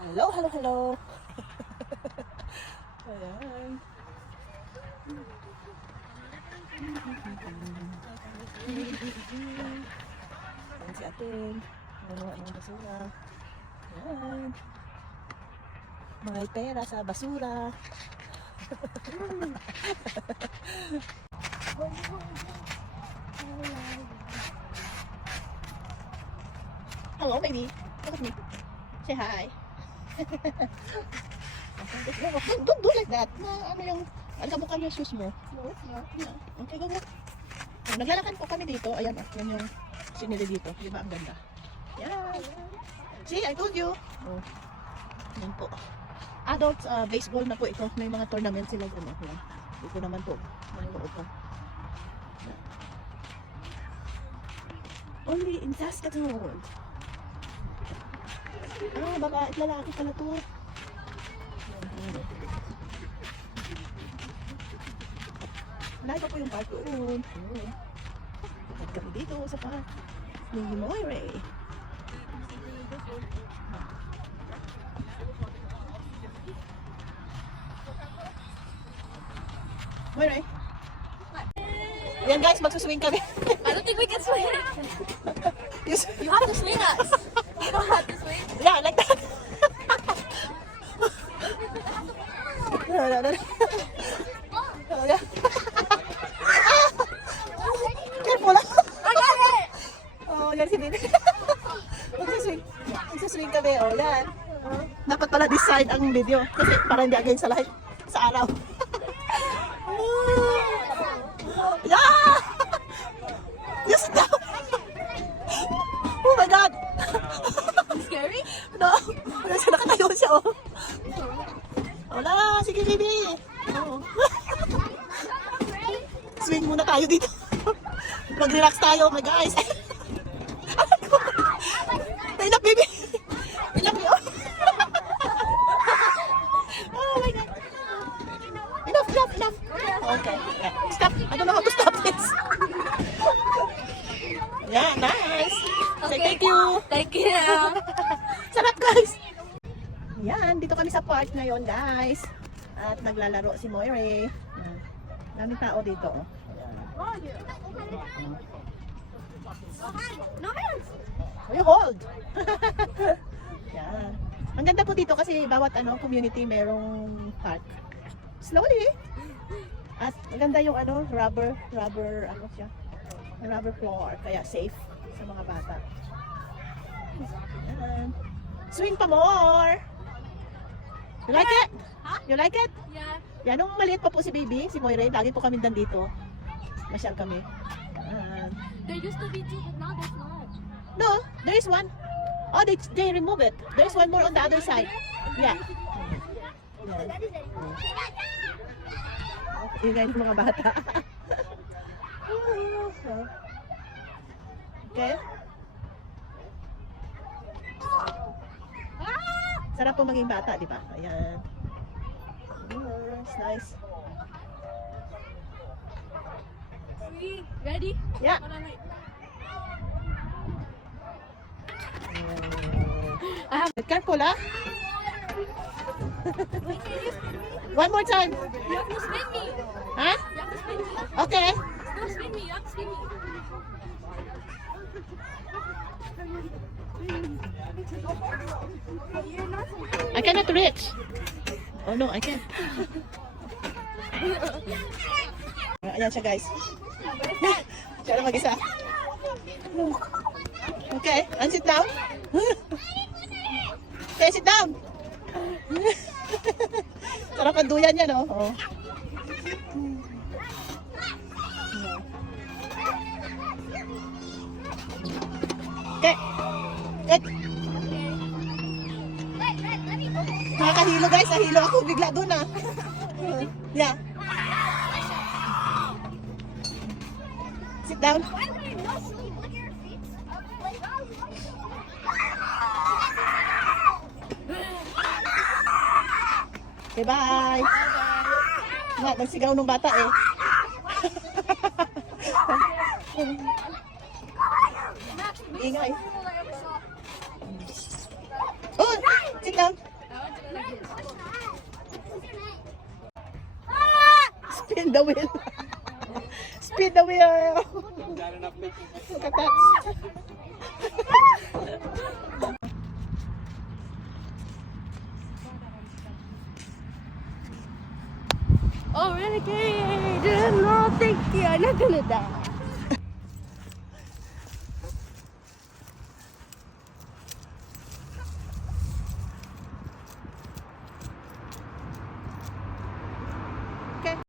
Hello, hello, hello. Ayan. Ayan si atin. Nanuha ng basura. Ayan. Mga pera sa basura. Hello, baby. Look at me. Say hi. Don't do like that. Ano yung, ano mukha yung shoes mo? No, it's not. Yeah. Okay, go. Naglalakad po kami dito. Ayan, yan yung sinili dito. Di ba ang ganda? Yeah. See, I told you. Oh. Yan po. Adults baseball na po ito. May mga tournament sila dun. Yan. Dito naman po. Ano ito? Only in Saskatoon. Baka lalaki pala to. Malayo po yung park doon. At kami dito sa park ni Moire. Moire. Ayan guys, magsuswing kami. I don't think we can swing. Yes. You have to swing us. You don't have to swing. Yeah, like that. No. Oh, yeah. Careful lang. I got it. Oh, yan si Dini. Magsiswing kami. Oh, yan. Dapat pala decide ang video. Kasi para hindi again sa light. Sa araw. Yeah! Yes, down. Oh my God. Scary? No. Nakatayo siya, oh. Wala, sige, baby. Oh. Swing muna tayo dito. Mag-relax tayo, my guys. Enough, baby. Enough, yo. Oh my God. Enough. Okay. Yeah. Stop. I don't know how to stop this. Yeah, nice. Say Okay. thank you. Thank you. Sarap, guys. Yan, dito kami sa park ngayon, guys. At naglalaro si Moire. Daming tao dito, oh. No hands. You hold. Yan. Ang ganda po dito kasi bawat community merong park. Slowly. At maganda yung rubber siya. Rubber floor, kaya safe sa mga bata. Yan. Swing pa more. You like it? Huh? You like it? Yeah. Yan, nung maliit pa po si baby, si Moire, lagi po kami nandito. Masyal kami. Yan. There used to be two, but now there's not. No, there is one. Oh, they remove it. There's one more on the other side. Yeah. Yun nga yung mga bata. Okay. Sarap po maging bata, di ba? Ayan. Nice. Ready? Yeah. Hold on, wait. Careful, ah. One more time. You have to spin me. Ha? You have to spin me. Okay. No, spin me. You have to spin me. You're not so I cannot reach. Oh no, I can't. Ayan siya, guys. Siya lang mag-isa. Okay, and sit down. Okay, sit down. Sarap ang duyan niya, no? Oh. Okay. Good. Nakakahilo, guys. Nahilo ako bigla doon, ah. Yeah. Sit down. Okay, bye. Nga, nagsigaw nung bata, eh. Ingay. Oh, sit down. Spin the wheel. Spin the wheel. Look at that. Oh, renegade! No, thank you. I'm not gonna die.